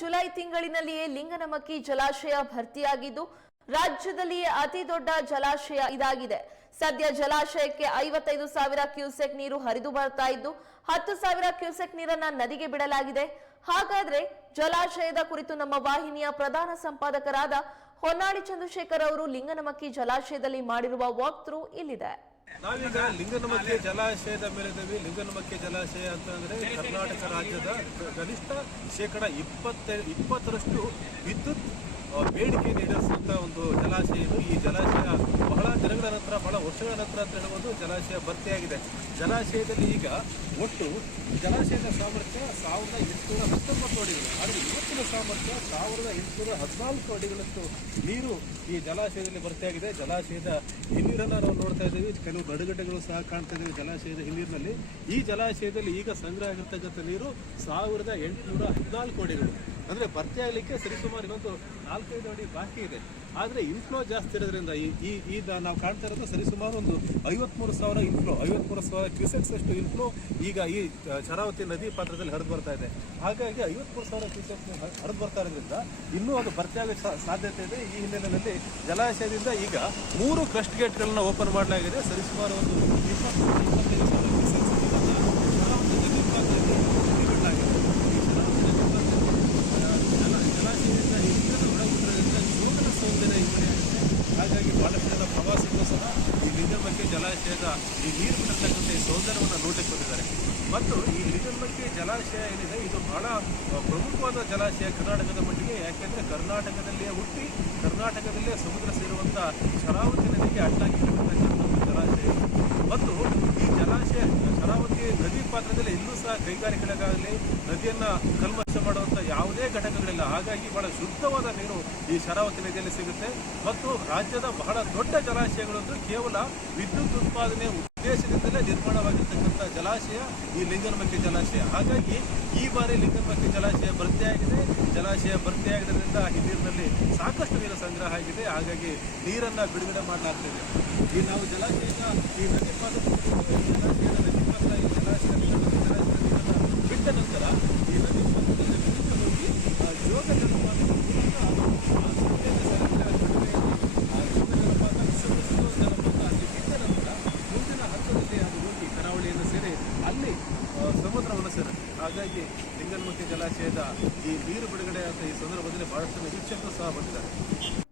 July ತಿಂಗಳಿನಲ್ಲಿಯೇ Linganamakki ಜಲಾಶಯ ಭರ್ತಿಯಾಗಿದ್ದು, ರಾಜ್ಯದಲ್ಲಿಯೇ ಅತಿ ದೊಡ್ಡ ಜಲಾಶಯ ಇದಾಗಿದೆ. ಸದ್ಯ ಜಲಾಶಯಕ್ಕೆ ಐವತ್ತೈದು ಸಾವಿರ ಕ್ಯೂಸೆಕ್ ನೀರು ಹರಿದು ಬರ್ತಾ ಇದ್ದು, ಹತ್ತು ಸಾವಿರ ಕ್ಯೂಸೆಕ್ ನೀರನ್ನ ನದಿಗೆ ಬಿಡಲಾಗಿದೆ. ಹಾಗಾದ್ರೆ ಜಲಾಶಯದ ಕುರಿತು ನಮ್ಮ ವಾಹಿನಿಯ ಪ್ರಧಾನ ಸಂಪಾದಕರಾದ ಹೊನ್ನಾಳಿ ಚಂದ್ರಶೇಖರ್ ಅವರು ಲಿಂಗನಮಕ್ಕಿ ಜಲಾಶಯದಲ್ಲಿ ಮಾಡಿರುವ ವಾಕ್ಥ್ರೂ ಇಲ್ಲಿದೆ. ನಾವೀಗ ಲಿಂಗನಮಕ್ಕೆ ಜಲಾಶಯದ ಮೇಲಿದ್ದೀವಿ ಲಿಂಗನಮಕ್ಕೆ ಜಲಾಶಯ ಅಂತಂದ್ರೆ ಕರ್ನಾಟಕ ರಾಜ್ಯದ ಕನಿಷ್ಠ ಶೇಕಡ ಇಪ್ಪತ್ತ ಇಪ್ಪತ್ತರಷ್ಟು ವಿದ್ಯುತ್ ಬೇಡಿಕೆ ನೀಡಿಸುವಂಥ ಒಂದು ಜಲಾಶಯ ಈ ಜಲಾಶಯ ಬಹಳ ದಿನಗಳ ನಂತರ ಬಹಳ ವರ್ಷಗಳ ನಂತರ ಅಂತ ಹೇಳ್ಬೋದು ಜಲಾಶಯ ಭರ್ತಿಯಾಗಿದೆ. ಜಲಾಶಯದಲ್ಲಿ ಈಗ ಒಟ್ಟು ಜಲಾಶಯದ ಸಾಮರ್ಥ್ಯ ಸಾವಿರದ ಎಂಟುನೂರ ಹತ್ತೊಂಬತ್ತು ಅಡಿಗಳು. ಆದರೆ ಇವತ್ತಿನ ಸಾಮರ್ಥ್ಯ ಸಾವಿರದ ಎಂಟುನೂರ ಹದಿನಾಲ್ಕು ಅಡಿಗಳಷ್ಟು ನೀರು ಈ ಜಲಾಶಯದಲ್ಲಿ ಭರ್ತಿಯಾಗಿದೆ. ಜಲಾಶಯದ ಹಿನ್ನೀರನ್ನು ನಾವು ನೋಡ್ತಾ ಇದ್ದೀವಿ. ಕೆಲವು ನಡುಗಡ್ಡೆಗಳು ಸಹ ಕಾಣ್ತಾ ಇದ್ದೀವಿ ಜಲಾಶಯದ ಹಿನ್ನೀರಿನಲ್ಲಿ. ಈ ಜಲಾಶಯದಲ್ಲಿ ಈಗ ಸಂಗ್ರಹ ಆಗಿರ್ತಕ್ಕಂಥ ನೀರು ಸಾವಿರದ ಎಂಟುನೂರ ಹದಿನಾಲ್ಕು ಅಡಿಗಳು. ಅಂದರೆ ಭರ್ತಿಯಾಗಲಿಕ್ಕೆ ಸರಿಸುಮಾರು ಇನ್ನೊಂದು ನಾಲ್ಕೈದು ಅಡಿ ಬಾಕಿ ಇದೆ. ಆದರೆ ಇನ್ಫ್ಲೋ ಜಾಸ್ತಿ ಇರೋದ್ರಿಂದ ಈ ಈ ನಾವು ಕಾಣ್ತಾ ಇರೋದು ಸರಿಸುಮಾರು ಒಂದು ಐವತ್ಮೂರು ಸಾವಿರ ಇನ್ಫ್ಲೋ ಐವತ್ಮೂರು ಸಾವಿರ ಕ್ಯೂಸೆಕ್ಸ್ ಅಷ್ಟು ಇನ್ಫ್ಲೋ ಈಗ ಈ ಶರಾವತಿ ನದಿ ಪಾತ್ರದಲ್ಲಿ ಹರಿದು ಬರ್ತಾ ಇದೆ. ಹಾಗಾಗಿ ಐವತ್ಮೂರು ಸಾವಿರ ಕ್ಯೂಸೆಕ್ಸ್ ಹರಿದು ಬರ್ತಾ ಇರೋದ್ರಿಂದ ಇನ್ನೂ ಅದು ಭರ್ತಿ ಸಾಧ್ಯತೆ ಇದೆ. ಈ ಹಿನ್ನೆಲೆಯಲ್ಲಿ ಜಲಾಶಯದಿಂದ ಈಗ ಮೂರು ಕ್ರಸ್ಟ್ ಗೇಟ್ಗಳನ್ನ ಓಪನ್ ಮಾಡಲಾಗಿದೆ. ಸರಿಸುಮಾರು ಒಂದು ಇಪ್ಪತ್ತು, ಇಪ್ಪತ್ತೈದು ಸಾವಿರ ಕ್ಯೂಸೆಕ್ಸ್ ಶರಾವತಿ ನದಿ ಪಾತ್ರದಲ್ಲಿ ಬಿಡಲಾಗಿದೆ ಈ ಶರಾವತಿ ನದಿ ಪಾತ್ರದಲ್ಲಿ ಜಲ ಜಲಾಶಯದಿಂದ ಈ ನೀರನ್ನು ಹೊರಬಿಟ್ಟಿರೋದ್ರಿಂದ ಜೋಗದ ಸೌಂದರ್ಯ ಇಮ್ಮಡಿಯಾಗುತ್ತೆ ಹಾಗಾಗಿ ಜನ ಪ್ರವಾಸಿಗರು ಸಹ ಈ ಲಿಂಗನಮಕ್ಕೆ ಜಲಾಶಯದ ಈ ನೀರು ಬಿಟ್ಟಿರ್ತಕ್ಕಂಥ ಈ ಸೌಂದರ್ಯವನ್ನು ನೋಡಲಿಕ್ಕೆ ಬಂದಿದ್ದಾರೆ. ಮತ್ತು ಈ ಲಿಂಗನಮಕ್ಕೆ ಜಲಾಶಯ ಏನಿದೆ, ಇದು ಬಹಳ ಪ್ರಮುಖವಾದ ಜಲಾಶಯ ಕರ್ನಾಟಕದ ಮಟ್ಟಿಗೆ, ಯಾಕೆಂದರೆ ಕರ್ನಾಟಕದಲ್ಲಿಯೇ ಹುಟ್ಟಿ, ಕರ್ನಾಟಕದಲ್ಲೇ ಸಮುದ್ರ ಸೇರುವಂಥ ಶರಾವತಿ ನದಿಗೆ ಅಡ್ಡಾಗಿ ಕಟ್ಟಿರ್ತಕ್ಕಂಥ ಜಲಾಶಯ. ಮತ್ತು ಈ ಜಲಾಶಯ ಶರಾವತಿ ನದಿ ಪಾತ್ರದಲ್ಲಿ ಇನ್ನೂ ಸಹ ಕೈಗಾರಿಕೆಗಳಿಗಾಗಲಿ, ನದಿಯನ್ನ ಮಾಡುವಂತ ಯಾವುದೇ ಘಟಕಗಳಿಲ್ಲ. ಹಾಗಾಗಿ ಬಹಳ ಶುದ್ಧವಾದ ನೀರು ಈ ಶರಾವತಿ ನದಿಯಲ್ಲಿ ಸಿಗುತ್ತೆ. ಮತ್ತು ರಾಜ್ಯದ ಬಹಳ ದೊಡ್ಡ ಜಲಾಶಯಗಳಂದ್ರೆ ಕೇವಲ ವಿದ್ಯುತ್ ಉತ್ಪಾದನೆ ಉದ್ದೇಶದಿಂದಲೇ ನಿರ್ಮಾಣವಾಗಿರ್ತಕ್ಕಂಥ ಜಲಾಶಯ, ಈ ಲಿಂಗನಮಕ್ಕಿ ಜಲಾಶಯ. ಹಾಗಾಗಿ ಈ ಬಾರಿ ಲಿಂಗನಮಕ್ಕಿ ಜಲಾಶಯ ಭರ್ತಿಯಾಗಿದೆ ಜಲಾಶಯ ಭರ್ತಿಯಾಗಿರೋದ್ರಿಂದ ಈ ನೀರಿನಲ್ಲಿ ಸಾಕಷ್ಟು ನೀರು ಸಂಗ್ರಹ ಆಗಿದೆ. ಹಾಗಾಗಿ ನೀರನ್ನು ಬಿಡುಗಡೆ ಮಾಡಲಾಗ್ತಿದೆ. ಈ ನಾವು ಜಲಾಶಯದ ಈ ನದಿ ಹಾಗಾಗಿ ಲಿಂಗನಮಕ್ಕಿ ಜಲಾಶಯದ ಈ ನೀರು ಬಿಡುಗಡೆ ಅಂತ ಈ ಸಂದರ್ಭದಲ್ಲಿ ಬಹಳಷ್ಟು ನಿರೀಕ್ಷಕರು ಸಹ ಬಂದಿದ್ದಾರೆ